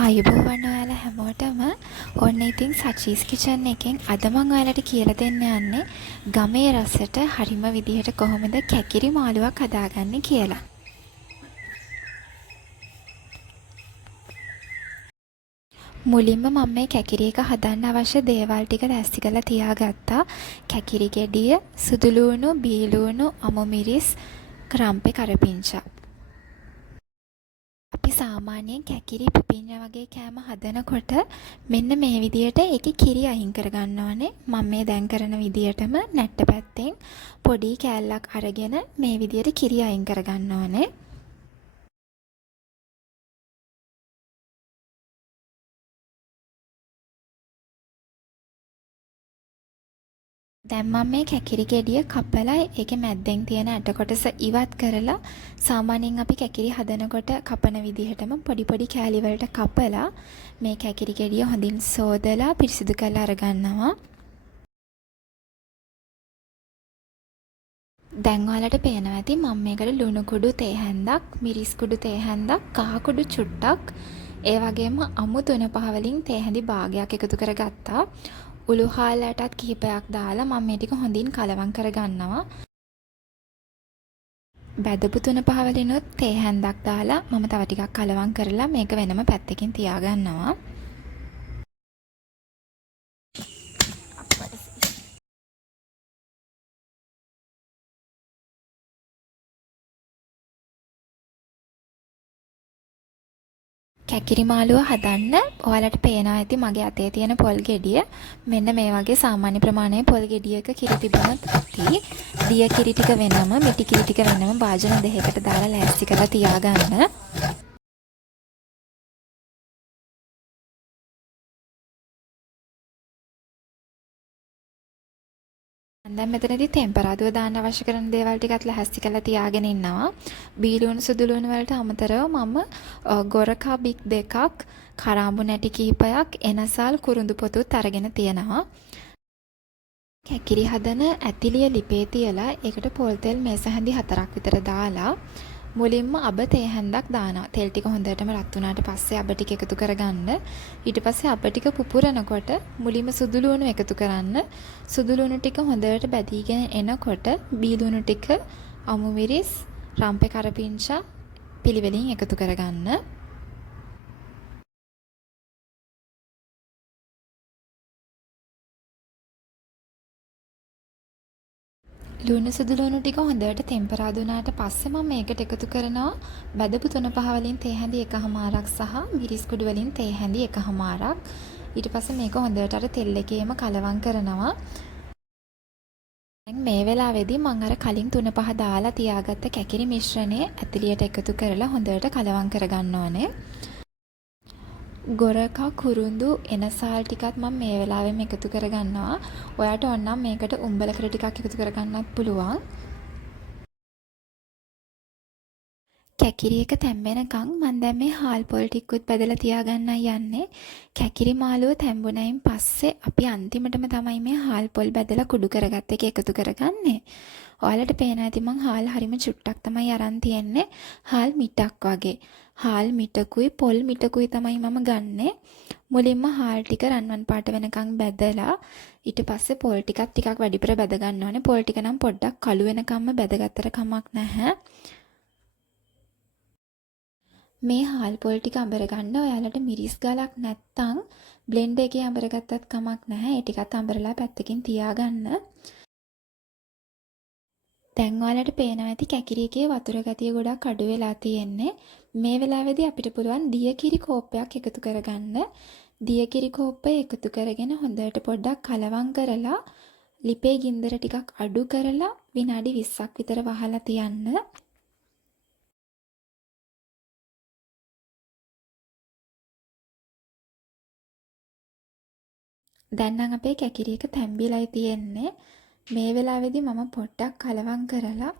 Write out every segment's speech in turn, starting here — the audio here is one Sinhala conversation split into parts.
ආයුබෝවන් ඔයාලා හැමෝටම. ඔන්න ඉතින් සචීස් කිචන් එකෙන් අද මම ඔයාලට කියලා දෙන්න යන්නේ ගමේ රසට හරිම විදිහට කොහොමද කැකිරි මාළුවක් හදාගන්නේ කියලා. මුලින්ම මම මේ කැකිරි එක හදන්න අවශ්‍ය දේවල් ටික ලෑස්ති කරලා තියාගත්තා. කැකිරි ගෙඩිය, සුදු ලූණු, බීලූණු, අමු මිරිස්, රම්පේ කරපිංචා. අපි සාමාන්‍යයෙන් කැකිරි පිපිඤ්ඤා වගේ කෑම හදනකොට මෙන්න මේ විදියට ඒකේ කිරි අයින් කරගන්න ඕනේ. මම මේ දැන් කරන විදියටම නැට්ට පැත්තෙන් පොඩි කෑල්ලක් අරගෙන මේ විදියට කිරි අයින් කරගන්න ඕනේ. දැන් මම මේ කැකිරි ගෙඩිය කපලා ඒකේ මැද්දෙන් තියෙන ඇට කොටස ඉවත් කරලා සාමාන්‍යයෙන් අපි කැකිරි හදනකොට කපන විදිහටම පොඩි පොඩි කෑලි වලට කපලා මේ කැකිරි ගෙඩිය හොඳින් සෝදලා පිරිසිදු කරලා අරගන්නවා. දැන් ඔයාලට පේනවා ඇති මම මේකට ලුණු කුඩු තේ හැන්දක්, මිරිස් කුඩු තේ හැන්දක්, කහ කුඩු චුට්ටක්, ඒ වගේම අමු තුන පහ වලින් තේ හැඳි භාගයක් එකතු කරගත්තා. උළු හාල් ඇටත් කිහිපයක් දාලා මම මේ ටික හොඳින් කලවම් කරගන්නවා. බැදපු තුන පහ වලිනුත් තේ හැන්දක් දාලා මම තව ටිකක් කලවම් කරලා මේක වෙනම පැත්තකින් තියාගන්නවා. කැකිරි මාළුව හදන්න ඔයාලට පේනවා ඇති මගේ අතේ තියෙන පොල් ගෙඩිය. මෙන්න මේ වගේ සාමාන්‍ය ප්‍රමාණයේ පොල් ගෙඩියක කිරි තිබුණොත් ඇති. දිය කිරි ටික වෙනම, මිටි කිරි ටික වෙනම භාජන දෙකකට දාලා ලෑස්ති කරලා තියාගන්න. දැන් මෙතනදී ටෙම්පරාදුව දාන්න අවශ්‍ය කරන දේවල් ටිකත් ලැහැස්ති කරලා තියාගෙන ඉන්නවා. බීලුණු සුදු ලුණු වලට අමතරව මම ගොරකා බික් දෙකක්, කරාඹු නැටි කිහිපයක්, එනසල් කුරුඳු පොතුත් අරගෙන තියෙනවා. කැකිරි හදන ඇතිලිය ලිපේ තියලා ඒකට පොල් තෙල් මේස හැඳි 4ක් විතර දාලා මුලින්ම අබ තේ හැන්දක් දානවා. තෙල් ටික හොඳටම රත් වුණාට පස්සේ අබ ටික එකතු කරගන්න. ඊට පස්සේ අබ ටික පුපුරනකොට මුලින්ම සුදු ලුණු එකතු කරන්න. සුදු ලුණු ටික හොඳට බැදීගෙන එනකොට බීලුණු ටික, අමු මිරිස්, රම්පේ කරපිංචා පිළිවෙලින් එකතු කරගන්න. ලුණු සුදු ලුණු ටික හොඳට ටෙම්පරාදු වුණාට පස්සේ මම මේකට එකතු කරනවා බදපු තුන පහ වලින් තේ හැඳි එකහමාරක් සහ මිරිස් කුඩු වලින් තේ හැඳි එකහමාරක්. ඊට පස්සේ මේක හොඳට අර තෙල් එකේම කලවම් කරනවා. දැන් මේ වෙලාවේදී මම අර කලින් තුන පහ දාලා තියාගත්ත කැකිරි මිශ්‍රණය ඇතිලියට එකතු කරලා හොඳට කලවම් කරගන්න ඕනේ. ගොරකා කුරුඳු එනසාල් ටිකත් මම මේ වෙලාවෙම එකතු කරගන්නවා. ඔයාට ඕනනම් මේකට උම්බලකර ටිකක් එකතු කරගන්නත් පුළුවන්. කැකිරි එක තැම්බෙනකන් මම දැන් මේ හාල් පොල් ටිකකුත් බදලා තියාගන්නයි යන්නේ. කැකිරි මාළුව තැම්බුණයින් පස්සේ අපි අන්තිමටම තමයි මේ හාල් පොල් බදලා කුඩු කරගත්ත එක එකතු කරගන්නේ. ඔයාලට පේනවා ඇති මං හාල් හරිම චුට්ටක් තමයි අරන් තියෙන්නේ. හාල් මිටක් වගේ. හාල් මිටකුයි පොල් මිටකුයි තමයි මම ගන්නෙ. මුලින්ම හාල් ටික රන්වන් පාට වෙනකන් බැදලා ඊට පස්සේ පොල් ටිකක් වැඩිපුර බැද ගන්න ඕනේ. පොල් ටික නම් පොඩ්ඩක් කළු වෙනකම්ම බැදගත්තට කමක් නැහැ. මේ හාල් පොල් ටික අඹර ගන්න ඔයාලට මිරිස් ගලක් නැත්තම් බ්ලෙන්ඩර් එකේ අඹරගත්තත් කමක් නැහැ. ඒ ටිකත් අඹරලා පැත්තකින් තියාගන්න. දැන් ඔයාලට පේනවා ඇති කැකිරි එකේ වතුර ගතිය ගොඩක් අඩු වෙලා තියෙන්නේ. මේ වෙලාවේදී අපිට පුළුවන් දියකිරි කෝප්පයක් එකතු කරගන්න. දියකිරි කෝප්පය එකතු කරගෙන හොඳට පොඩ්ඩක් කලවම් කරලා ලිපේ ගින්දර ටිකක් අඩු කරලා විනාඩි 20ක් විතර වහලා තියන්න. දැන් නම් අපේ කැකිරි එක තැම්බිලායි තියෙන්නේ. මේ වෙලාවේදී මම පොඩ්ඩක් කලවම් කරලා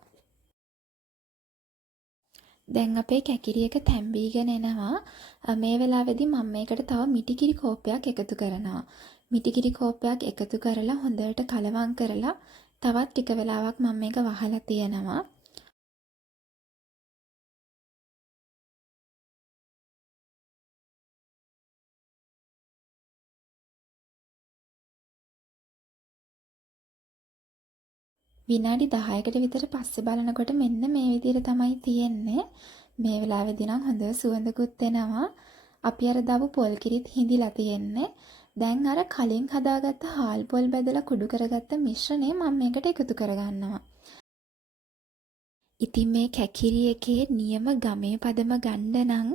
දැන් අපේ කැකිරි එක තැම්බීගෙන එනවා. මේ වෙලාවේදී මම මේකට තව මිටිකිරි කෝප්පයක් එකතු කරනවා. මිටිකිරි කෝප්පයක් එකතු කරලා හොඳට කලවම් කරලා තවත් ටික වෙලාවක් මම මේක වහලා තියනවා. විනාඩි 10කට විතර පස්සේ බලනකොට මෙන්න මේ විදිහට තමයි තියෙන්නේ. මේ වෙලාවේදී නම් හොඳ සුවඳකුත් එනවා. අපි අර දාපු පොල් කිරිත් හිඳිලා තියෙන්නේ. දැන් අර කලින් හදාගත්ත හාල් පොල් බැදලා කුඩු කරගත්ත මිශ්‍රණය මම මේකට එකතු කරගන්නවා. ඉතින් මේ කැකිරි එකේ නියම ගමේ පදම ගන්න නම්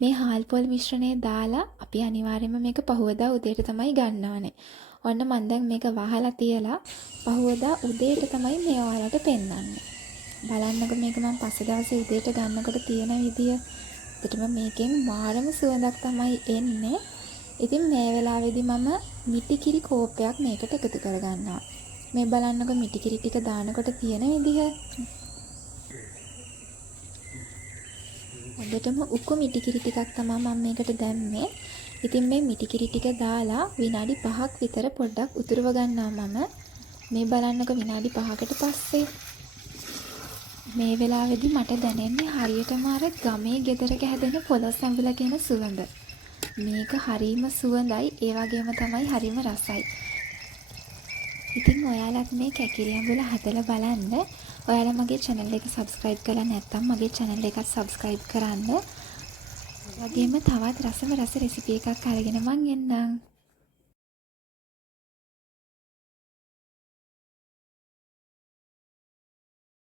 මේ හාල් පොල් මිශ්‍රණය දාලා අපි අනිවාර්යයෙන්ම මේක පහුවදා උදේට තමයි ගන්න ඕනේ. ඔන්න මම දැන් මේක වහලා තියලා පහුවදා උදේට තමයි මේ ඔයාලට පෙන්වන්නේ. බලන්නකො මේක මම පස්සේ දවසේ උදේට ගන්නකොට තියෙන විදිය. ඇත්තටම මේකෙන් මාරම සුවඳක් තමයි එන්නේ. ඉතින් මේ වෙලාවේදී මම මිටි කිරි කෝප්පයක් මේකට එකතු කරගන්නවා. මේ බලන්නකො මිටි කිරි ටික දානකොට තියෙන විදිහ. හොඳටම උක්කු මිටි කිරි ටිකක් තමයි මම මේකට දැම්මේ. ඉතින් මේ මිටි කිරි ටික දාලා විනාඩි 5ක් විතර පොඩ්ඩක් උතුරව ගන්නවා මම. මේ බලන්නකො විනාඩි 5කට පස්සේ මේ වෙලාවේදී මට දැනෙන්නේ හරියටම අර ගමේ ගෙදරක හැදෙන පොළොස් ඇඹුල කියන සුවඳ. මේක හරීම සුවඳයි, ඒ වගේම තමයි හරීම රසයි. ඉතින් ඔයාලත් මේ කැකිරි ඇඹුල හදලා බලන්න. ඔයාලා මගේ channel එක subscribe කරලා නැත්නම් මගේ channel එකත් subscribe කරන්න. වගේම තවත් රසම රස රෙසිපි එකක් අරගෙන මං එන්නම්.